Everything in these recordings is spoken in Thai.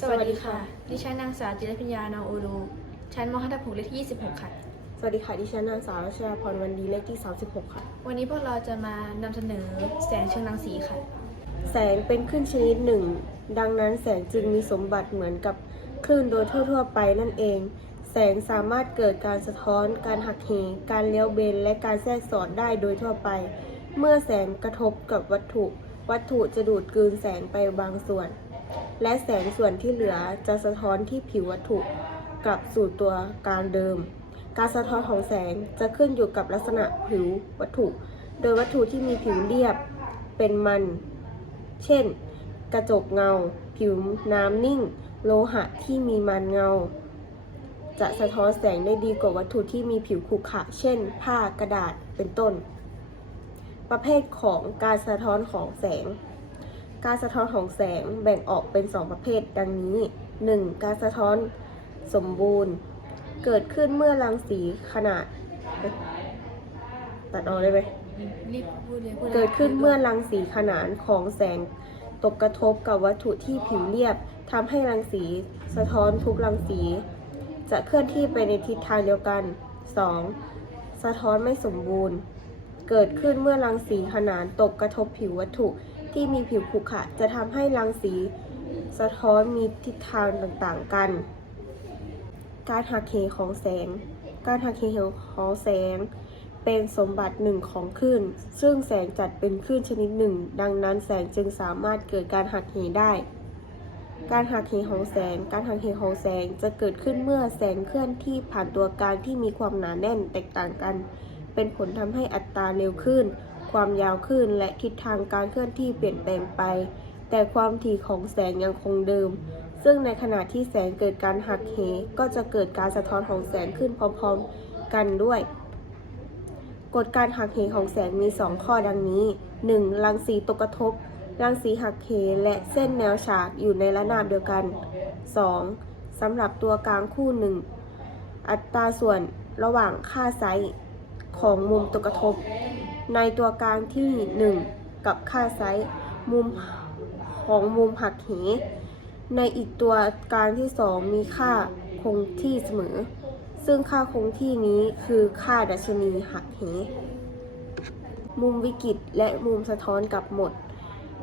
สวัสดีค่ะ ดิฉันนางสาวจิรพิญญานางโอรูชั้นมหัตถภูเลขที่ 26 ค่ะ สวัสดีค่ะ ดิฉันนางสาวรัชยาพรวันดีเลขที่ 36 ค่ะ วันนี้พวกเราจะมานำเสนอแสงเชิงรังสีค่ะ แสงเป็นคลื่นชนิดหนึ่ง ดังนั้นแสงจึงมีสมบัติเหมือนกับคลื่นโดยทั่ว ๆ ไปนั่นเอง แสงสามารถเกิดการสะท้อน การหักเห การเลี้ยวเบน และการแทรกสอดได้โดยทั่วไป เมื่อแสงกระทบกับวัตถุ วัตถุจะดูดกลืนแสงไปบางส่วน และแสงส่วนที่เหลือจะสะท้อนที่ผิววัตถุกลับสู่ตัวการเดิม การสะท้อนของแสงจะขึ้นอยู่กับลักษณะผิววัตถุ โดยวัตถุที่มีผิวเรียบเป็นมัน เช่น กระจกเงา ผิวน้ำนิ่ง โลหะที่มีมันเงา จะสะท้อนแสงได้ดีกว่าวัตถุที่มีผิวขรุขระเช่น ผ้ากระดาษเป็นต้น ประเภทของการสะท้อนของแสง การสะท้อนของแสงแบ่งออกเป็น 2 ประเภท ดังนี้ 1. การสะท้อนสมบูรณ์ เกิดขึ้นเมื่อรังสีขนาด ตัดออกได้ไหมรีบพูดเลยพูดลยเกิดขึ้นเมื่อรังสีขนานของแสงตกกระทบกับวัตถุที่ผิวเรียบทำให้รังสีสะท้อนทุกรังสี จะเคลื่อนที่ไปในทิศทางเดียวกัน 2. สะท้อนไม่สมบูรณ์ เกิดขึ้นเมื่อรังสีขนานตกกระทบผิววัตถุ ที่มีผิวขรุขระจะทำให้รังสี สะท้อนมีทิศทางต่างๆกัน การหักเหของแสง การหักเหของแสงเป็นสมบัติหนึ่งของคลื่น ซึ่งแสงจัดเป็นคลื่นชนิดหนึ่ง ดังนั้นแสงจึงสามารถเกิดการหักเหได้ การหักเหของแสง การหักเหของแสงจะเกิดขึ้นเมื่อแสงเคลื่อนที่ผ่านตัวกลางที่มีความหนาแน่นแตกต่างกัน เป็นผลทำให้อัตราเร็วขึ้น ความยาวขึ้นและทิศทางการเคลื่อนที่เปลี่ยนแปลงไป แต่ความถี่ของแสงยังคงเดิม ซึ่งในขณะที่แสงเกิดการหักเห ก็จะเกิดการสะท้อนของแสงขึ้นพร้อมๆกันด้วย กฎการหักเหของแสงมี 2 ข้อดังนี้ 1. รังสีตกกระทบ รังสีหักเหและเส้นแนวฉากอยู่ในระนาบเดียวกัน 2. สำหรับตัวกลางคู่หนึ่ง อัตราส่วนระหว่างค่าไซส์ของมุมตกกระทบ ในตัวกลางที่ 1 กับค่าไซส์มุมของมุมหักเห ในอีกตัวกลางที่ 2 มีค่าคงที่เสมอ ซึ่งค่าคงที่นี้คือค่าดัชนีหักเห มุมวิกฤตและมุมสะท้อนกลับหมด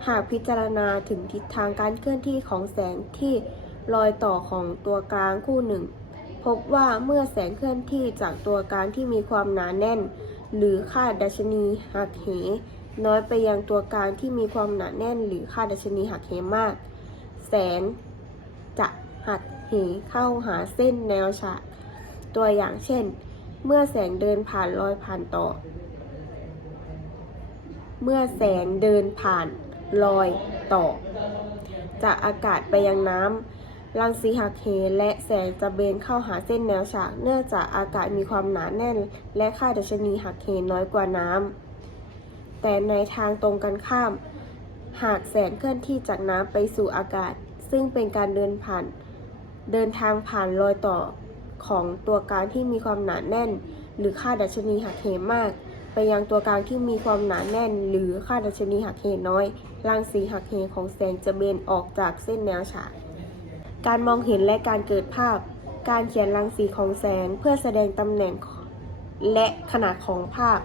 หากพิจารณาถึงทิศทางการเคลื่อนที่ของแสงที่รอยต่อของตัวกลางคู่หนึ่ง พบว่าเมื่อแสงเคลื่อนที่จากตัวกลางที่มีความหนาแน่น หรือค่าดัชนีหักเห น้อยไปยังตัวกลางที่มีความหนาแน่น หรือค่าดัชนีหักเหมาก แสงจะหักเหเข้าหาเส้นแนวฉากตัวอย่างเช่น เมื่อแสงเดินผ่านรอยผ่านต่อ เมื่อแสงเดินผ่านรอยต่อ จากอากาศไปยังน้ำ รังสีหักเหและแสงจะเบนเข้าหาเส้นแนวฉาก เนื่องจากอากาศมีความหนาแน่น และค่าดัชนีหักเหน้อยกว่าน้ำ แต่ในทางตรงกันข้าม หากแสงเคลื่อนที่จากน้ำไปสู่อากาศ ซึ่งเป็นการเดินผ่าน เดินทางผ่านรอยต่อของตัวกลางที่มีความหนาแน่น หรือค่าดัชนีหักเหมาก ไปยังตัวกลางที่มีความหนาแน่น หรือค่าดัชนีหักเหน้อย รังสีหักเหของแสงจะเบนออกจากเส้นแนวฉาก การมองเห็นและการเกิดภาพ การเขียนรังสีของแสงเพื่อแสดงตำแหน่งและขนาดของภาพ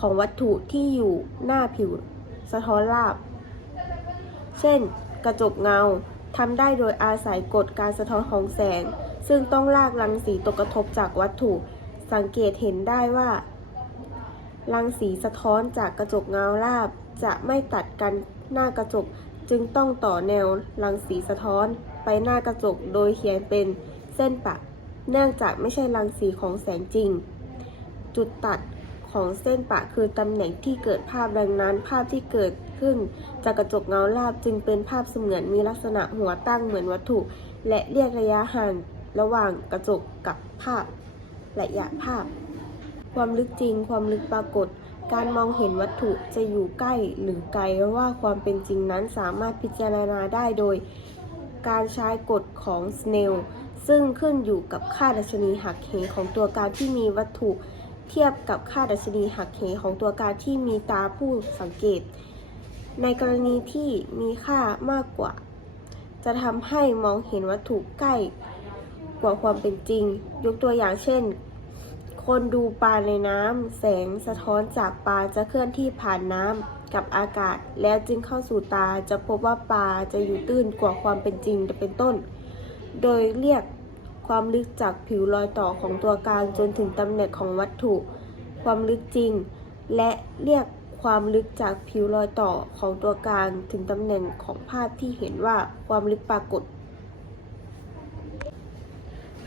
ของวัตถุที่อยู่หน้าผิวสะท้อนราบ เช่น กระจกเงาทำได้โดยอาศัยกฎการสะท้อนของแสง ซึ่งต้องลากรังสีตกกระทบจากวัตถุ สังเกตเห็นได้ว่า รังสีสะท้อนจากกระจกเงาราบ จะไม่ตัดกันหน้ากระจกจึงต้องต่อแนวรังสีสะท้อน ไปหน้ากระจกโดยเขียนเป็นเส้นปะ เนื่องจากไม่ใช่รังสีของแสงจริง จุดตัดของเส้นปะคือตำแหน่งที่เกิดภาพดังนั้น ภาพที่เกิดขึ้นจากกระจกเงาราบจึงเป็นภาพเสมือนมีลักษณะหัวตั้งเหมือนวัตถุ และเรียกระยะห่างระหว่างกระจกกับภาพระยะภาพ ความลึกจริง ความลึกปรากฏ การมองเห็นวัตถุจะอยู่ใกล้หรือไกลว่าความเป็นจริงนั้นสามารถพิจารณาได้โดย การใช้กฎของสเนลซึ่งขึ้นอยู่กับค่าดัชนีหักเหของตัวการที่มีวัตถุเทียบกับค่าดัชนีหักเหของตัวการที่มีตาผู้สังเกต ในกรณีที่มีค่ามากกว่า จะจะทำให้มองเห็นวัตถุใกล้กว่าความเป็นจริง ยกตัวอย่างเช่น คนดูปลาในน้ำแสงสะท้อนจากปลาจะเคลื่อนที่ผ่านน้ำ กับอากาศ แล้วจึงเข้าสู่ตาจะพบว่าปลาจะอยู่ตื้นกว่าความเป็นจริงเป็นต้น โดยเรียกความลึกจากผิวรอยต่อของตัวกลางจนถึงตำแหน่งของวัตถุ ความลึกจริง และเรียกความลึกจากผิวรอยต่อของตัวกลางถึงตำแหน่งของภาพที่เห็นว่าความลึกปรากฏ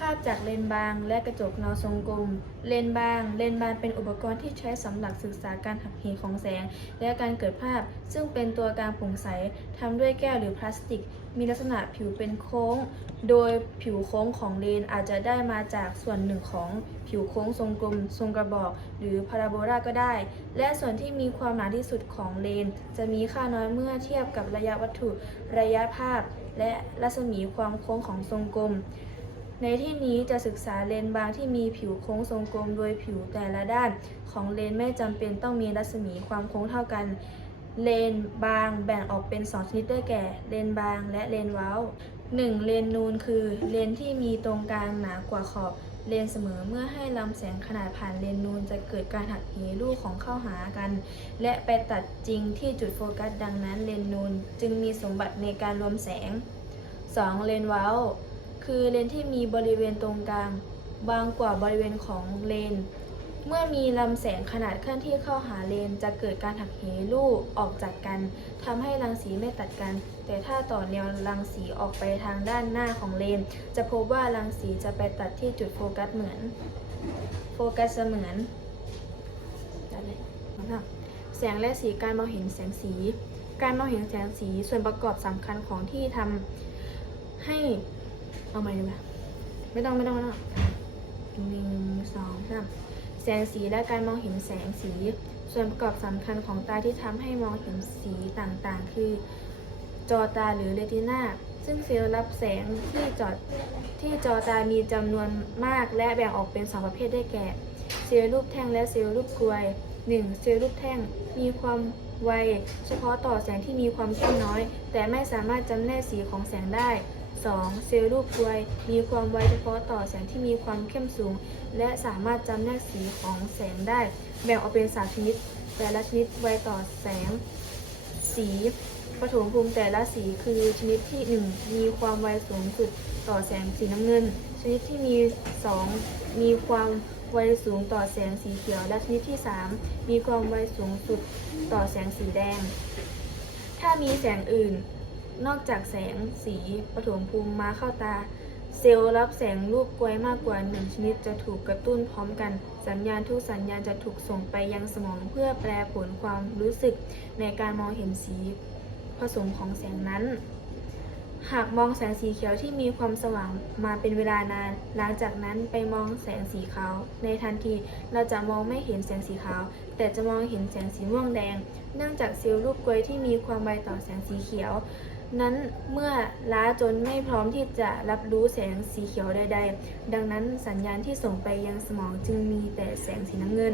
ภาพจากเลนส์บางและกระจกเงาทรงกลม เลนส์บาง เลนส์บางเป็นอุปกรณ์ที่ใช้สำหรับศึกษาการหักเหของแสง และการเกิดภาพ ซึ่งเป็นตัวกลางโปร่งใสทำด้วยแก้วหรือพลาสติก มีลักษณะผิวเป็นโค้ง โดยผิวโค้งของเลนอาจจะได้มาจากส่วนหนึ่งของผิวโค้งทรงกลม ทรงกระบอก หรือพาราโบลาก็ได้ และส่วนที่มีความหนาที่สุดของเลน จะมีค่าน้อยเมื่อเทียบกับระยะวัตถุ ระยะภาพ และรัศมีความโค้งของทรงกลม ในที่นี้จะศึกษาเลนส์บางที่มีผิวโค้งทรงกลม โดยผิวแต่ละด้านของเลนส์ไม่จำเป็นต้องมีรัศมีความโค้งเท่ากัน เลนส์บางแบ่งออกเป็น 2 ชนิดได้แก่ เลนส์บางและเลนส์เว้า 1. เลนส์นูนคือเลนส์ที่มีตรงกลางหนากว่าขอบเลนเสมอเมื่อให้ลำแสงขนาดผ่านเลนนูนจะเกิดการหักเหลูกของเข้าหากัน และไปตัดจริงที่จุดโฟกัสดังนั้นเลนนูนจึงมีสมบัติในการรวมแสง 2. เลนเว้า คือเลนที่มีบริเวณตรงกลาง บางกว่าบริเวณของเลน เมื่อมีลำแสงขนาดเคลื่อนที่เข้าหาเลน จะเกิดการหักเหลูกออกจากกันทำให้รังสีไม่ตัดกัน แต่ถ้าต่อแนวรังสีออกไปทางด้านหน้าของเลน จะพบว่ารังสีจะไปตัดที่จุดโฟกัสเหมือน โฟกัสเสมือนได้เลยนะครับแสงและสีการมองเห็นแสงสี การมองเห็นแสงสีส่วนประกอบสำคัญของที่ทำให้ เอาใหม่ดีกว่าไม่ต้องไม่ต้องไม่ต้องหนึ่งสองสามแสงสีและการมองเห็นแสงสี ส่วนประกอบสำคัญของตาที่ทำให้มองเห็นสีต่างๆ คือ จอตาหรือเรตินาซึ่งเซลล์รับแสงที่จอที่จอตามีจำนวนมากและแบ่งออกเป็นสองประเภทได้แก่ เซลล์รูปแท่งและเซลล์รูปกลวย 1. เซลล์รูปแท่งมีความไวเฉพาะต่อแสงที่มีความเข้มน้อย แต่ไม่สามารถจำแนกสีของแสงได้ 2. เซลล์รูปกลวยมีความไวเฉพาะต่อแสงที่มีความเข้มสูง และสามารถจำแนกสีของแสงได้ แบ่งออกเป็นสามชนิด แต่ละชนิดไวต่อแสง สีปฐมภูมิแต่ละสีคือชนิดที่ 1 มีความไวสูงสุดต่อแสงสีน้ำเงิน ชนิดที่มี 2 มีความไวสูงต่อแสงสีเขียว และชนิดที่ 3 มีความไวสูงสุดต่อแสงสีแดง ถ้ามีแสงอื่น นอกจากแสงสีปฐมภูมิมาเข้าตา เซลล์รับแสงรูปกลวยมากกว่าหนึ่งชนิดจะถูกกระตุ้นพร้อมกัน สัญญาณทุกสัญญาณจะถูกส่งไปยังสมองเพื่อแปลผลความรู้สึกในการมองเห็นสีผสมของแสงนั้น หากมองแสงสีเขียวที่มีความสว่างมาเป็นเวลานาน หลังจากนั้นไปมองแสงสีขาว ในทันทีเราจะมองไม่เห็นแสงสีขาว แต่จะมองเห็นแสงสีม่วงแดง เนื่องจากเซลล์รูปกลวยที่มีความไวต่อแสงสีเขียว นั้นเมื่อล้าจนไม่พร้อมที่จะรับรู้แสงสีเขียวใด ๆ ดังนั้นสัญญาณที่ส่งไปยังสมองจึงมีแต่แสงสีน้ำเงิน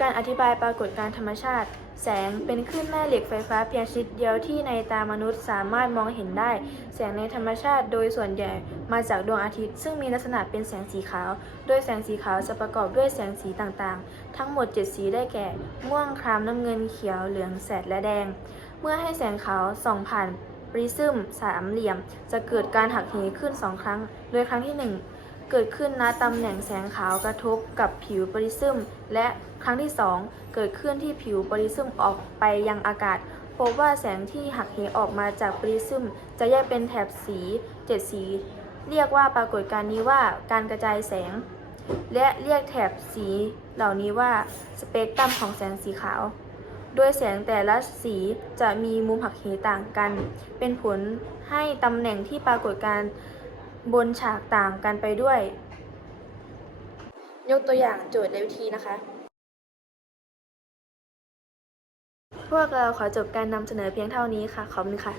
การอธิบายปรากฏการธรรมชาติ แสงเป็นคลื่นแม่เหล็กไฟฟ้าเพียงชนิดเดียวที่ในตามนุษย์สามารถมองเห็นได้ แสงในธรรมชาติโดยส่วนใหญ่มาจากดวงอาทิตย์ ซึ่งมีลักษณะเป็นแสงสีขาว โดยแสงสีขาวจะประกอบด้วยแสงสีต่างๆ ทั้งหมด 7 สีได้แก่ ม่วงครามน้ำเงินเขียวเหลืองแสดและแดง เมื่อให้แสงขาวส่องผ่านปริซึมสามเหลี่ยม จะเกิดการหักเหขึ้น2ครั้ง โดยครั้งที่ 1 เกิดขึ้นณตำแหน่งแสงขาวกระทบกับผิวปริซึม และครั้งที่ 2 เกิดขึ้นที่ผิวปริซึมออกไปยังอากาศ พบว่าแสงที่หักเหออกมาจากปริซึม จะแยกเป็นแถบสีเจ็ดสี เรียกว่าปรากฏการณ์นี้ว่าการกระจายแสง และเรียกแถบสีเหล่านี้ว่าสเปกตรัมของแสงสีขาว โดยแสงแต่ละสีจะมีมุมหักเหต่างกัน เป็นผลให้ตำแหน่งที่ปรากฏการบนฉากต่างกันไปด้วย ยกตัวอย่างโจทย์ในวิธีนะคะ พวกเราขอจบการนำเสนอเพียงเท่านี้ค่ะ ขอบคุณค่ะ